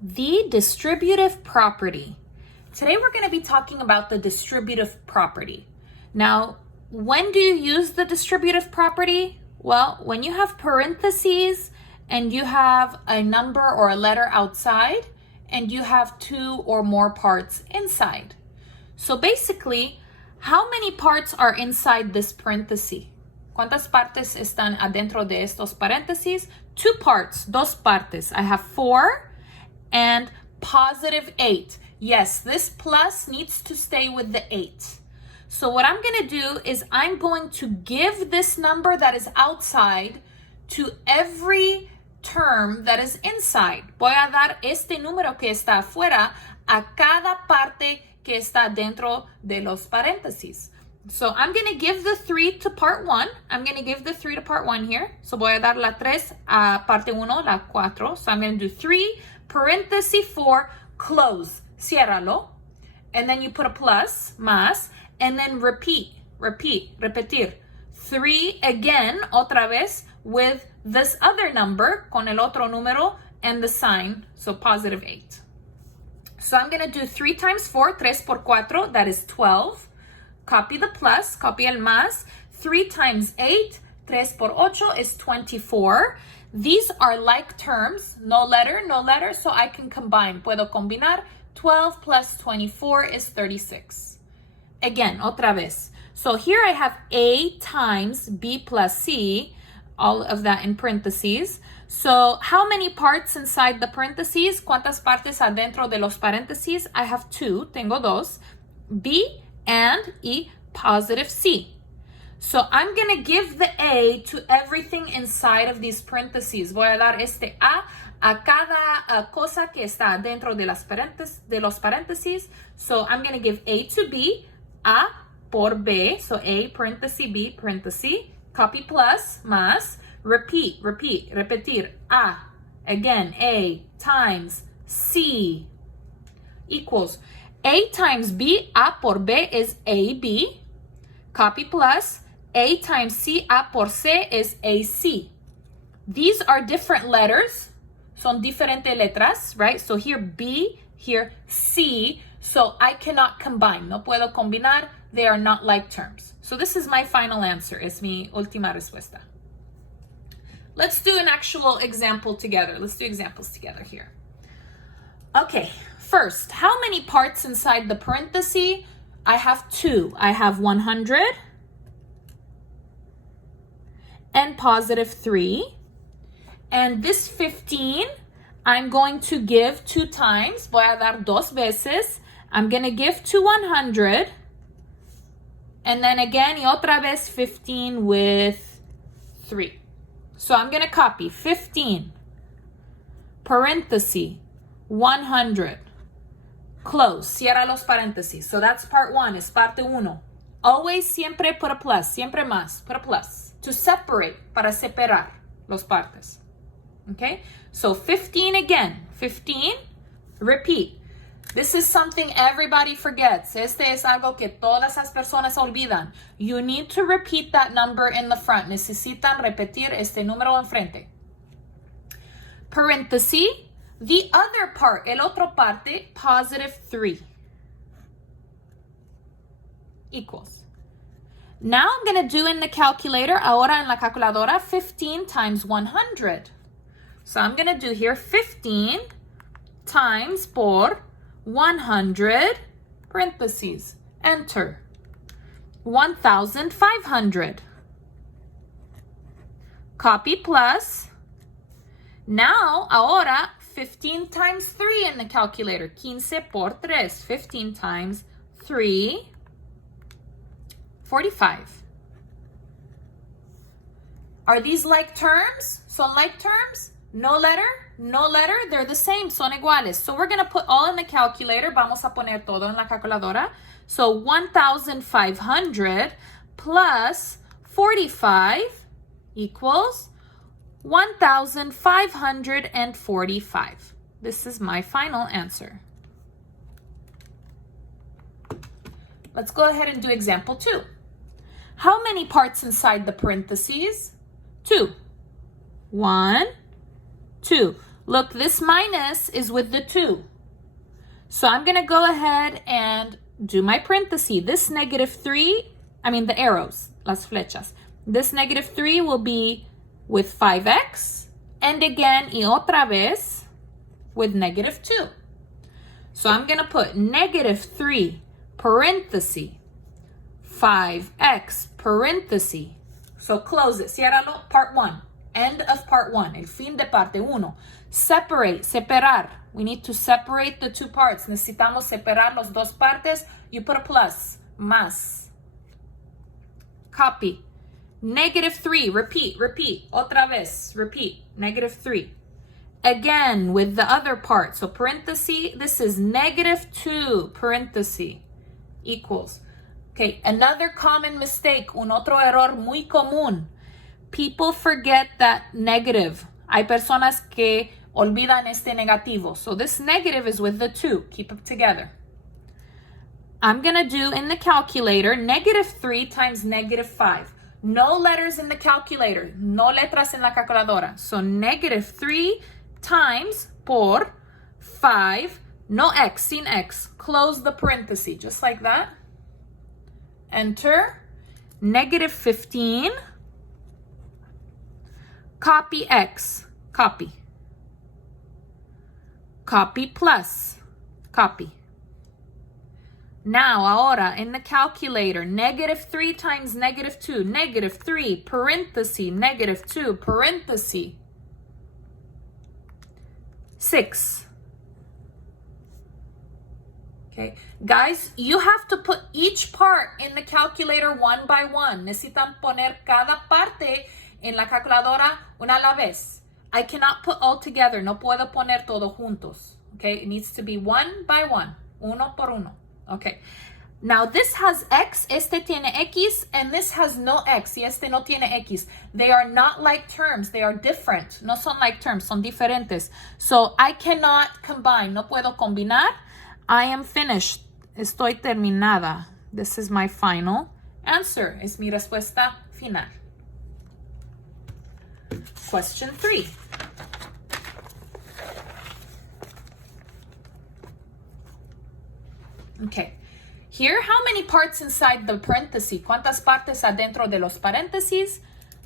The distributive property. Today we're going to be talking about the distributive property. Now, when do you use the distributive property? Well, when you have parentheses and you have a number or a letter outside and you have two or more parts inside. So basically, how many parts are inside this parenthesis? ¿Cuántas partes están adentro de estos paréntesis? Two parts, dos partes. I have 4 and positive 8. Yes, this plus needs to stay with the 8. So what I'm going to do is I'm going to give this number that is outside to every term that is inside. Voy a dar este número que está afuera a cada parte que está dentro de los paréntesis. So I'm going to give the 3 to part 1. I'm going to give the 3 to part 1 here. So voy a dar la 3 a parte 1, la 4. So I'm going to do 3, paréntesis 4, close. Ciérralo. And then you put a plus, más, and then repetir. 3 again, otra vez, with this other number, con el otro número, and the sign, so positive 8. So I'm going to do 3 times 4, 3 por 4, that is 12. Copy the plus, copy el más. 3 times 8, 3 por 8 is 24. These are like terms, no letter, so I can combine. Puedo combinar. 12 plus 24 is 36. Again, otra vez. So here I have A times B plus C, all of that in parentheses. So how many parts inside the parentheses? ¿Cuántas partes adentro de los paréntesis? I have 2, tengo 2. B and y positive C. So I'm going to give the A to everything inside of these parentheses. Voy a dar este a cada cosa que está dentro de los paréntesis. So I'm going to give A to B, A por B. So A, paréntesis, B, paréntesis. Copy plus, más. Repetir. A. Again, A times C equals A times B, A por B is AB. Copy plus. A times C, A por C is AC. These are different letters. Son diferentes letras, right? So here B, here C. So I cannot combine. No puedo combinar. They are not like terms. So this is my final answer. Es mi última respuesta. Let's do an actual example together. Let's do examples together here. Okay, first, how many parts inside the parenthesis? I have 2. I have 100 and positive 3. And this 15, I'm going to give 2 times. Voy a dar 2 veces. I'm going to give to 100. And then again, y otra vez 15 with 3. So I'm going to copy 15, paréntesis, 100, close, cierra los paréntesis. So that's part 1, es parte 1. Always siempre put a plus, siempre más, put a plus. To separate, para separar los partes. Okay? So 15 again, 15, repeat. This is something everybody forgets. Este es algo que todas las personas olvidan. You need to repeat that number in the front. Necesitan repetir este número enfrente. Paréntesis. The other part, el otro parte, positive 3. Equals. Now I'm going to do in the calculator, ahora en la calculadora, 15 times 100. So I'm going to do here 15 times por 100, parentheses, enter. 1,500. Copy plus. Now, ahora, 15 times 3 in the calculator. 15 por 3. 15 times 3. 45. Are these like terms? Son like terms? No letter, they're the same, son iguales. So we're going to put all in the calculator. Vamos a poner todo en la calculadora. So 1,500 plus 45 equals 1,545. This is my final answer. Let's go ahead and do example 2. How many parts inside the parentheses? 2. 1, 2. Look, this minus is with the 2. So I'm going to go ahead and do my parenthesis. This the arrows, las flechas. This -3 will be with 5x, and again, y otra vez, with -2. So I'm going to put -3, parenthesis, 5x, parenthesis. So close it, ciérralo, part 1. End of part 1, el fin de parte 1. Separate, separar. We need to separate the 2 parts. Necesitamos separar las 2 partes. You put a plus, más. Copy. -3, repeat. Otra vez, repeat. -3. Again, with the other part. So parenthesis, this is -2, parenthesis, equals. Okay, another common mistake, un otro error muy común. People forget that negative. Hay personas que olvidan este negativo. So this negative is with the 2. Keep it together. I'm going to do in the calculator -3 times -5. No letters in the calculator. No letras en la calculadora. So -3 times por 5. No x, sin x. Close the parenthesis, just like that. Enter. -15. Copy x. Copy. Copy plus. Copy. Now, ahora, in the calculator, -3 times -2. -3, parenthesis, -2, parenthesis. 6. Okay. Guys, you have to put each part in the calculator one by one. Necesitan poner cada parte en la calculadora una a la vez. I cannot put all together. No puedo poner todo juntos. Okay. It needs to be one by one. Uno por uno. Okay. Now this has x, este tiene x, and this has no x, y este no tiene x. They are not like terms. They are different. No son like terms. Son diferentes. So I cannot combine. No puedo combinar. I am finished. Estoy terminada. This is my final answer. Es mi respuesta final. Question 3. Okay. Here, how many parts inside the parenthesis? ¿Cuántas partes adentro de los paréntesis?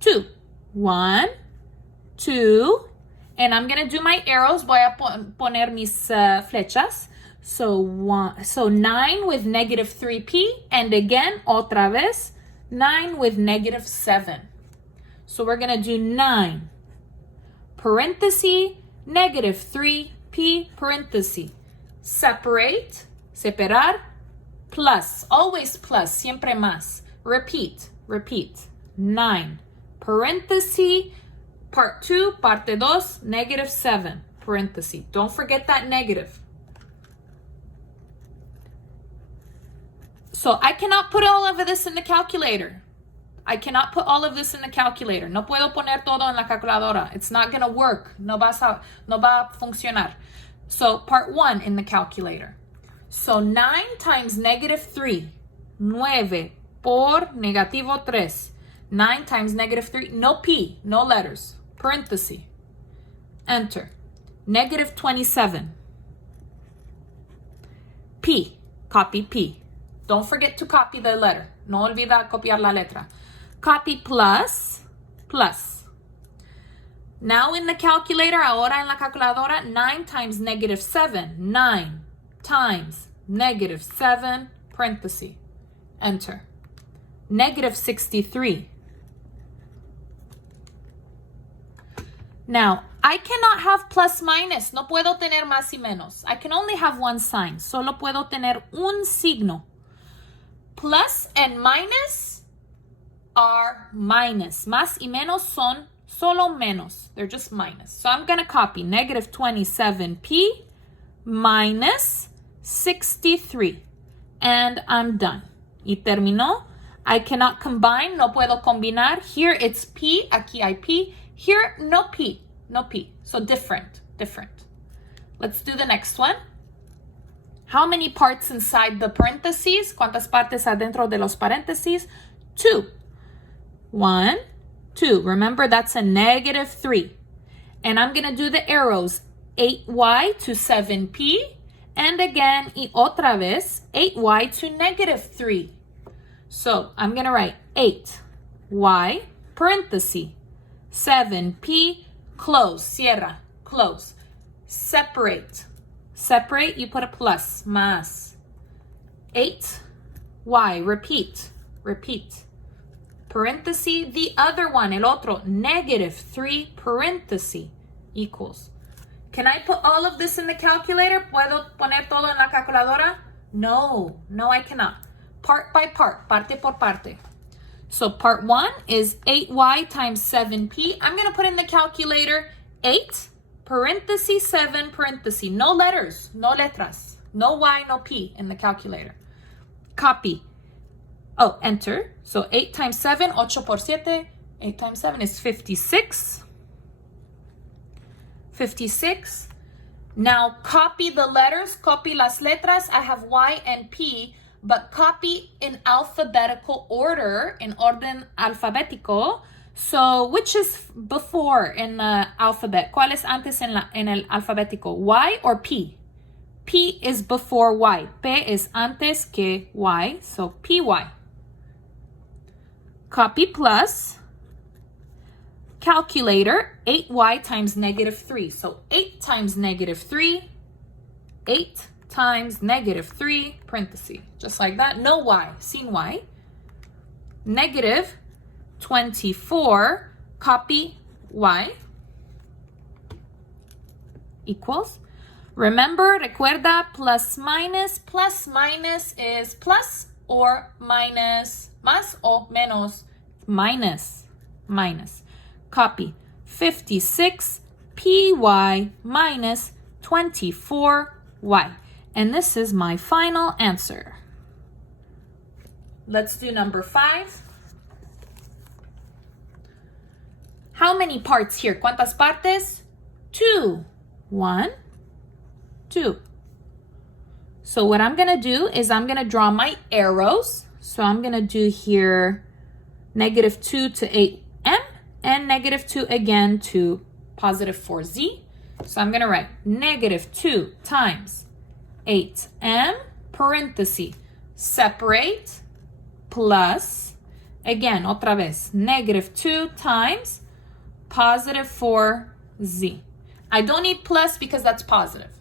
2. 1, 2, and I'm going to do my arrows. Voy a poner mis flechas. So 9 with -3p, and again, otra vez, 9 with -7. So we're going to do 9, parenthesis, -3p, parenthesis. Separate, separar, plus, always plus, siempre más. Repeat. 9, parenthesis, part 2, parte 2, -7, parenthesis. Don't forget that negative. So I cannot put all of this in the calculator. No puedo poner todo en la calculadora. It's not going to work. No va a funcionar. So part 1 in the calculator. So 9 times -3. 9 por -3. 9 times -3. No p, no letters. Parenthesis. Enter. -27. P. Copy P. Don't forget to copy the letter. No olvida copiar la letra. Copy plus. Now in the calculator, ahora en la calculadora, 9 times -7. 9 times -7, parenthesis. Enter. -63. Now, I cannot have plus minus. No puedo tener más y menos. I can only have one sign. Solo puedo tener un signo. Plus and minus are minus. Más y menos son solo menos. They're just minus. So I'm going to copy -27p minus 63. And I'm done. Y terminó. I cannot combine. No puedo combinar. Here it's p. Aquí hay p. Here, no p. So different. Let's do the next one. How many parts inside the parentheses? ¿Cuántas partes adentro de los paréntesis? 2. 1, 2. Remember, that's a -3. And I'm going to do the arrows. 8y to 7p. And again, y otra vez, 8y to negative 3. So I'm going to write 8y, parenthesis, 7p, close, cierra, close. Separate. Separate, you put a plus, más. 8y, repeat, repeat. Parenthesis, the other one, el otro, negative 3, parenthesis, equals. Can I put all of this in the calculator? ¿Puedo poner todo en la calculadora? No, no, I cannot. Part by part, parte por parte. So part 1 is 8y times 7p. I'm going to put in the calculator 8, parenthesis, 7, parenthesis. No letters, no letras. No y, no p in the calculator. Copy. Oh, enter. So 8 times 7, 8 por 7. 8 times 7 is 56. 56. Now copy the letters, copy las letras. I have Y and P, but copy in alphabetical order, in orden alfabético. So which is before in the alphabet? ¿Cuál es antes en el alfabético? Y or P? P is before Y. P is antes que Y, so PY. Copy plus. Calculator, 8y times negative 3. So 8 times negative 3, 8 times negative 3, parenthesis. Just like that, no y, sin y. Negative 24, copy y, equals. Remember, recuerda, plus minus is plus or minus, más o menos, minus, minus. Copy 56 py minus 24y. And this is my final answer. Let's do number 5. How many parts here? ¿Cuántas partes? 2. 1, 2. So what I'm going to do is I'm going to draw my arrows. So I'm going to do here negative 2 to 8m. And negative 2 again to positive 4z. So I'm going to write negative 2 times 8m, parenthesis, separate, plus, again, otra vez, negative 2 times positive 4z. I don't need plus because that's positive.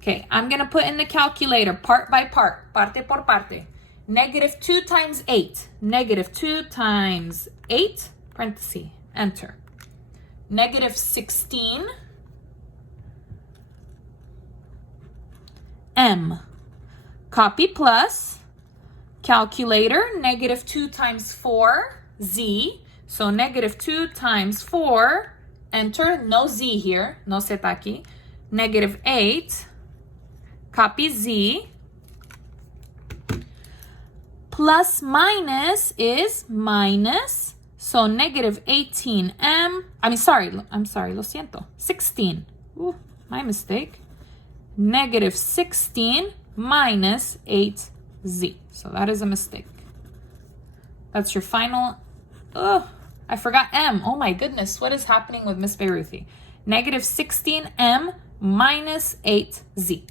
Okay, I'm going to put in the calculator part by part, parte por parte. Negative 2 times 8. Negative 2 times 8. Parenthesis, enter. Negative 16 m. Copy plus. Calculator, negative 2 times 4 z. So negative 2 times 4, enter. No z here, no zeta aquí. Negative 8, copy z. Plus minus is minus. So negative 18m, I'm sorry, lo siento, 16. Ooh, my mistake. Negative 16 minus 8z. So that is a mistake. That's your final, I forgot m. Oh my goodness, what is happening with Miss Beiruthi? Negative 16m minus 8z.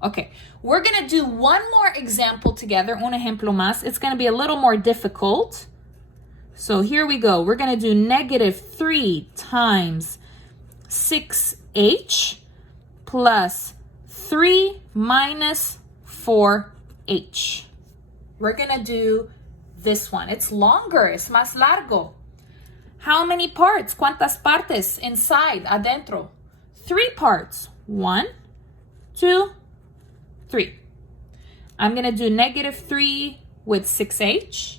Okay, we're gonna do one more example together, un ejemplo más. It's gonna be a little more difficult. So here we go. We're going to do negative 3 times 6h plus 3 minus 4h. We're going to do this one. It's longer. Es más largo. How many parts? ¿Cuántas partes? Inside, adentro. 3 parts. 1, 2, 3. I'm going to do negative 3 with 6h.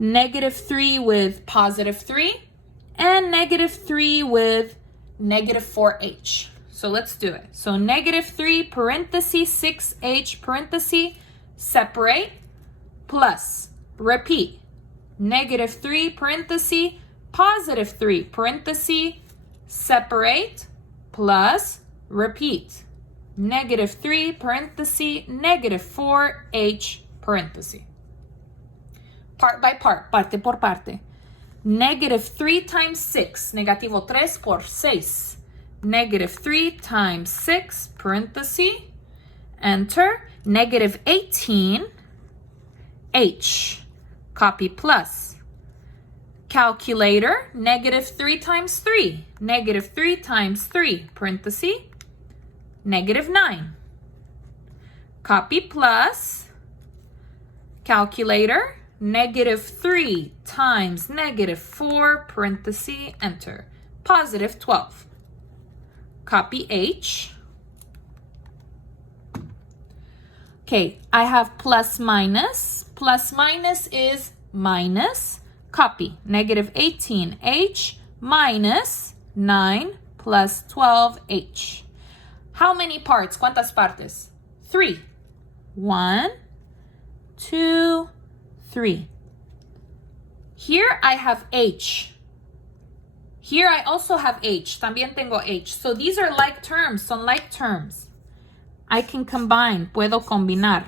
Negative 3 with positive 3, and negative 3 with negative 4h. So let's do it. So negative 3, parenthesis, 6h, parenthesis, separate, plus, repeat. Negative 3, parenthesis, positive 3, parenthesis, separate, plus, repeat. Negative 3, parenthesis, negative 4h, parenthesis. Part by part, parte por parte. Negative 3 times 6, negativo 3 por 6. negative 3 times 6, parenthesis, enter, negative 18, H, copy plus. Calculator, negative 3 times 3, negative 3 times 3, parenthesis, negative 9. Copy plus. Calculator, negative 3 times negative 4, parenthesis, enter, positive 12. Copy H. Okay, I have plus minus. Plus minus is minus. Copy, negative 18H minus 9 plus 12H. How many parts? ¿Cuántas partes? 3. 1, 2, 3. Here I have H. Here I also have H. También tengo H. So these are like terms, son like terms. I can combine, puedo combinar.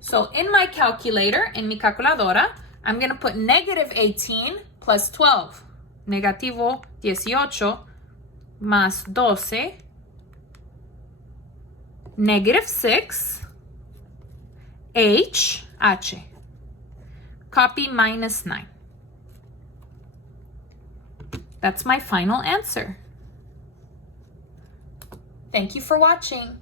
So in my calculator, en mi calculadora, I'm going to put negative 18 plus 12. Negativo 18 más 12. Negative 6. H. Copy minus 9. That's my final answer. Thank you for watching.